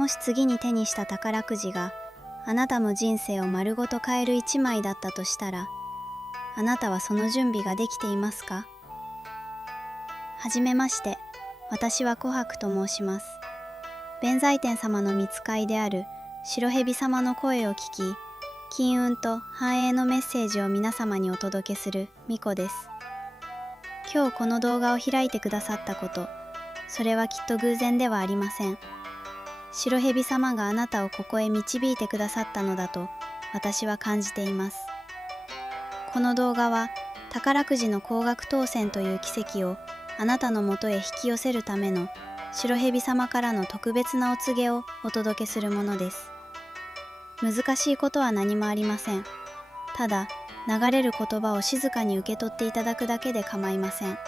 もし次に手にした宝くじがあなたの人生を丸ごと変える一枚だったとしたら、あなたはその準備ができていますか？はじめまして、私は琥珀と申します。弁財天様の御使いである白蛇様の声を聞き、金運と繁栄のメッセージを皆様にお届けする巫女です。今日この動画を開いてくださったこと、それはきっと偶然ではありません。白蛇様があなたをここへ導いてくださったのだと私は感じています。この動画は宝くじの高額当選という奇跡をあなたのもとへ引き寄せるための白蛇様からの特別なお告げをお届けするものです。難しいことは何もありません。ただ流れる言葉を静かに受け取っていただくだけで構いません。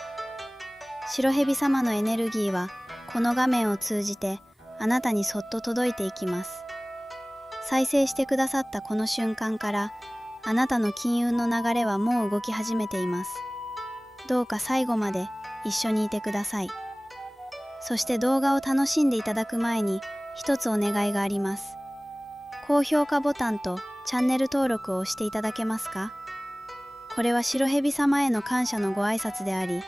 白蛇様のエネルギーはこの画面を通じてあなたにそっと届いていきます。再生してくださったこの瞬間からあなたの金運の流れはもう動き始めています。どうか最後まで一緒にいてください。そして動画を楽しんでいただく前に一つお願いがあります。高評価ボタンとチャンネル登録を押していただけますか？これは白蛇様への感謝のご挨拶であり、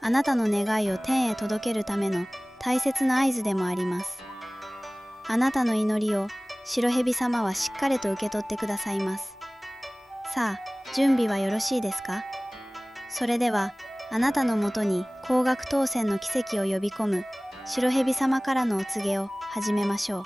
あなたの願いを天へ届けるための大切な合図でもあります。あなたの祈りを白蛇様はしっかりと受け取ってくださいます。さあ、準備はよろしいですか？それでは、あなたのもとに高額当選の奇跡を呼び込む白蛇様からのお告げを始めましょう。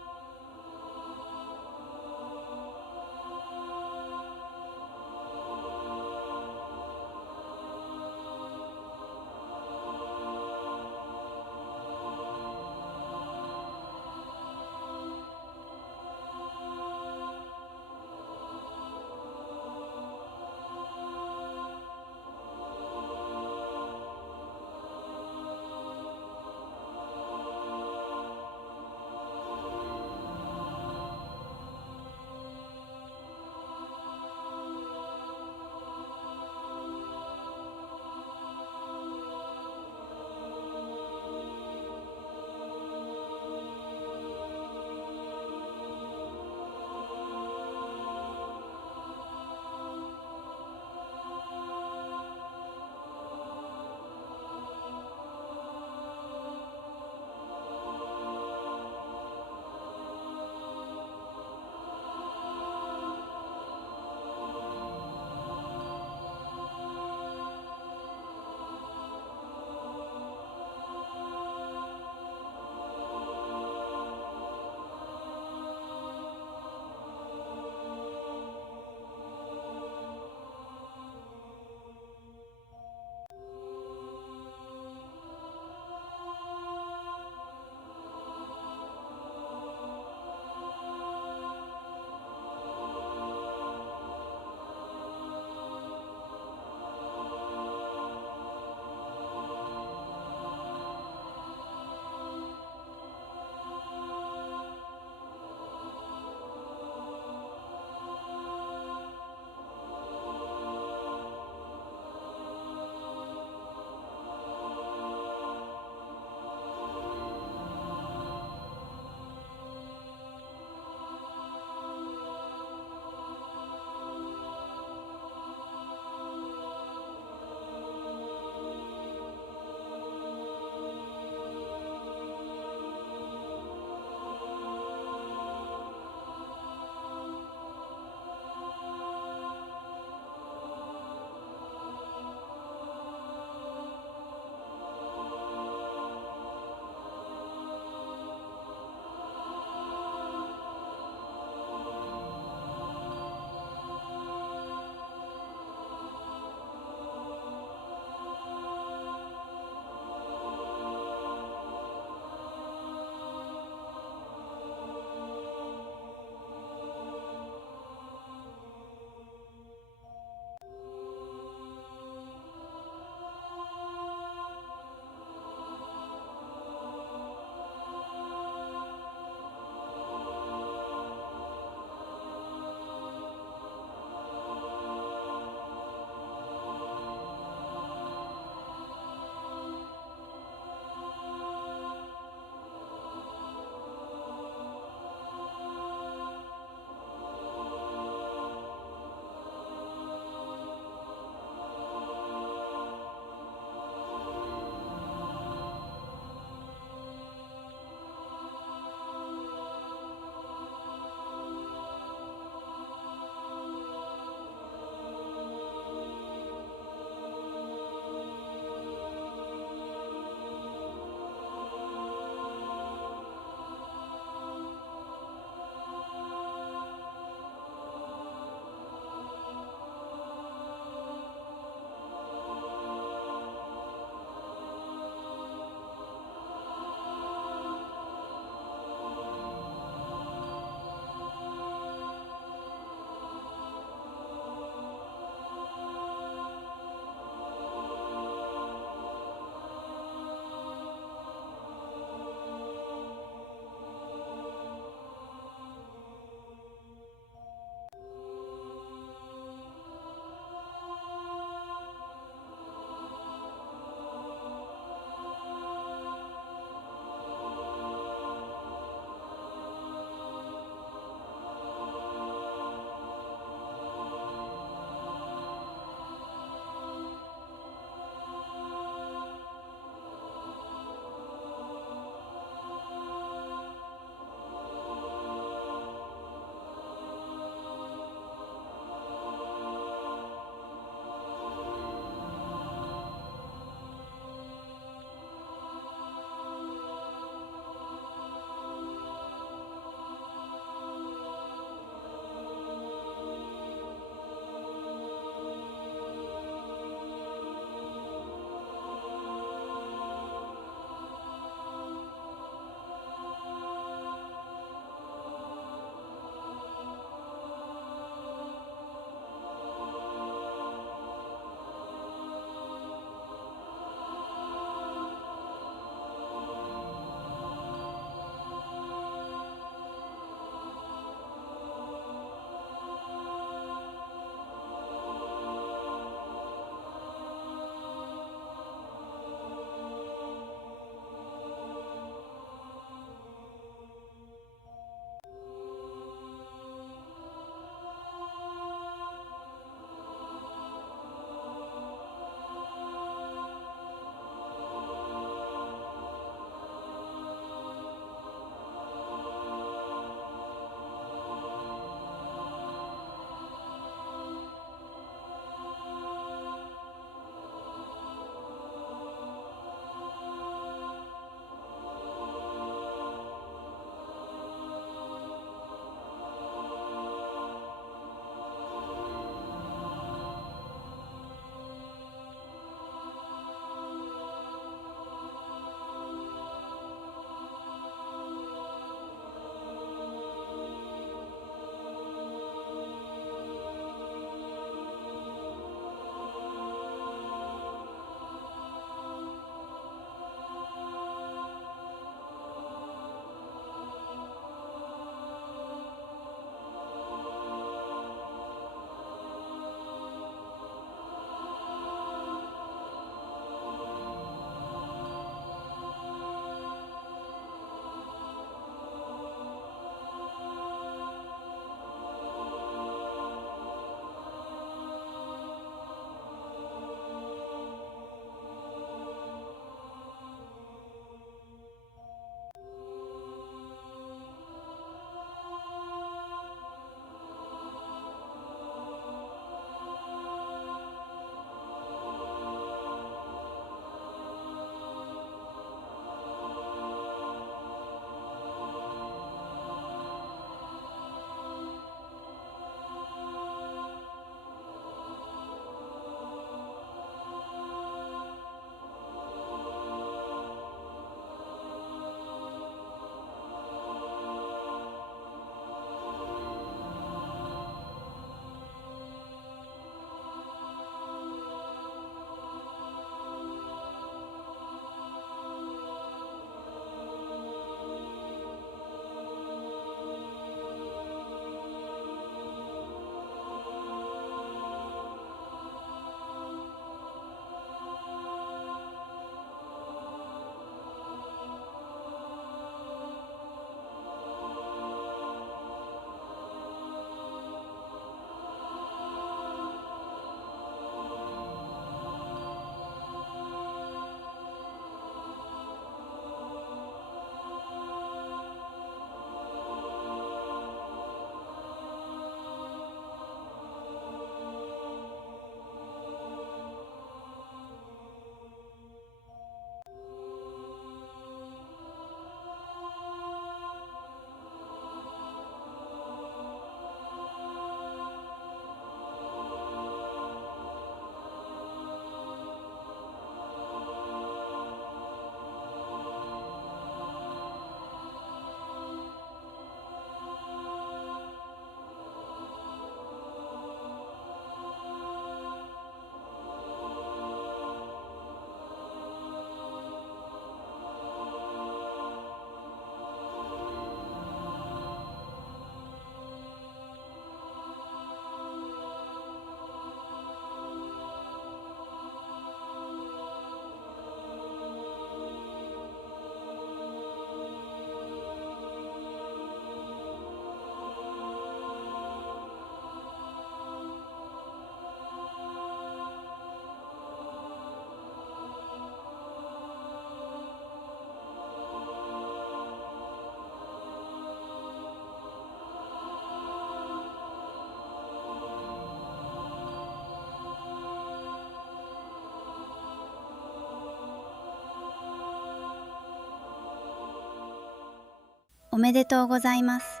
おめでとうございます。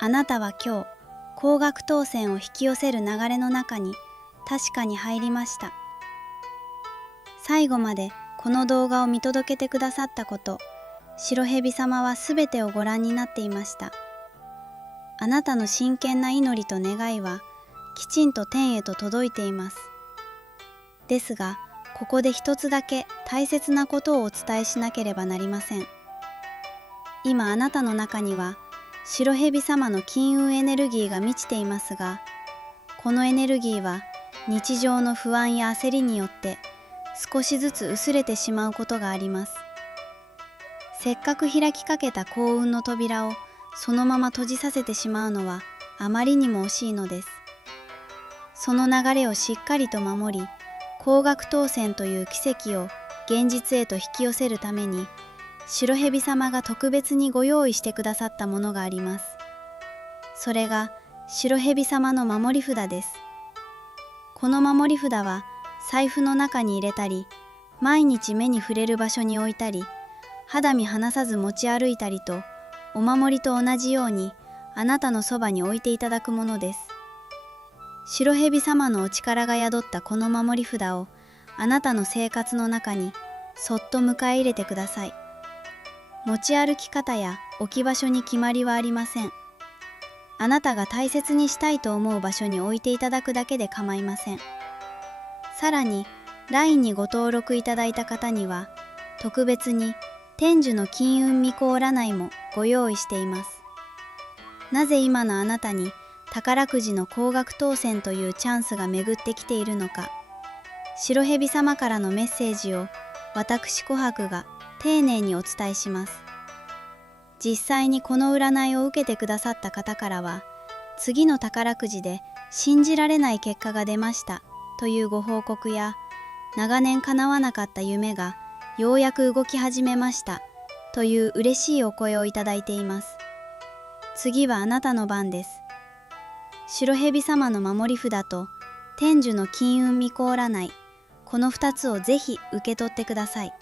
あなたは今日、高額当選を引き寄せる流れの中に確かに入りました。最後までこの動画を見届けてくださったこと、白蛇様はすべてをご覧になっていました。あなたの真剣な祈りと願いは、きちんと天へと届いています。ですが、ここで一つだけ大切なことをお伝えしなければなりません。今あなたの中には、白蛇様の金運エネルギーが満ちていますが、このエネルギーは日常の不安や焦りによって少しずつ薄れてしまうことがあります。せっかく開きかけた幸運の扉をそのまま閉じさせてしまうのはあまりにも惜しいのです。その流れをしっかりと守り、高額当選という奇跡を現実へと引き寄せるために、白蛇様が特別にご用意してくださったものがあります。それが白蛇様の守り札です。この守り札は財布の中に入れたり、毎日目に触れる場所に置いたり、肌身離さず持ち歩いたりと、お守りと同じようにあなたのそばに置いていただくものです。白蛇様のお力が宿ったこの守り札をあなたの生活の中にそっと迎え入れてください。持ち歩き方や置き場所に決まりはありません。あなたが大切にしたいと思う場所に置いていただくだけで構いません。さらに、LINE にご登録いただいた方には、特別に天寿の金運未行占いもご用意しています。なぜ今のあなたに宝くじの高額当選というチャンスが巡ってきているのか、白蛇様からのメッセージを私琥珀が丁寧にお伝えします。実際にこの占いを受けてくださった方からは、次の宝くじで信じられない結果が出ましたというご報告や、長年叶わなかった夢がようやく動き始めましたという嬉しいお声をいただいています。次はあなたの番です。白蛇様の守り札と天寿の金運未行占い、この2つをぜひ受け取ってください。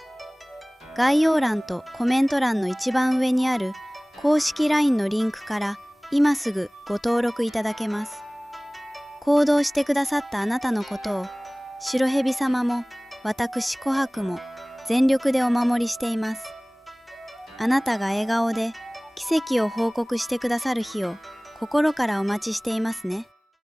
概要欄とコメント欄の一番上にある公式 LINE のリンクから今すぐご登録いただけます。行動してくださったあなたのことを白蛇様も私琥珀も全力でお守りしています。あなたが笑顔で奇跡を報告してくださる日を心からお待ちしていますね。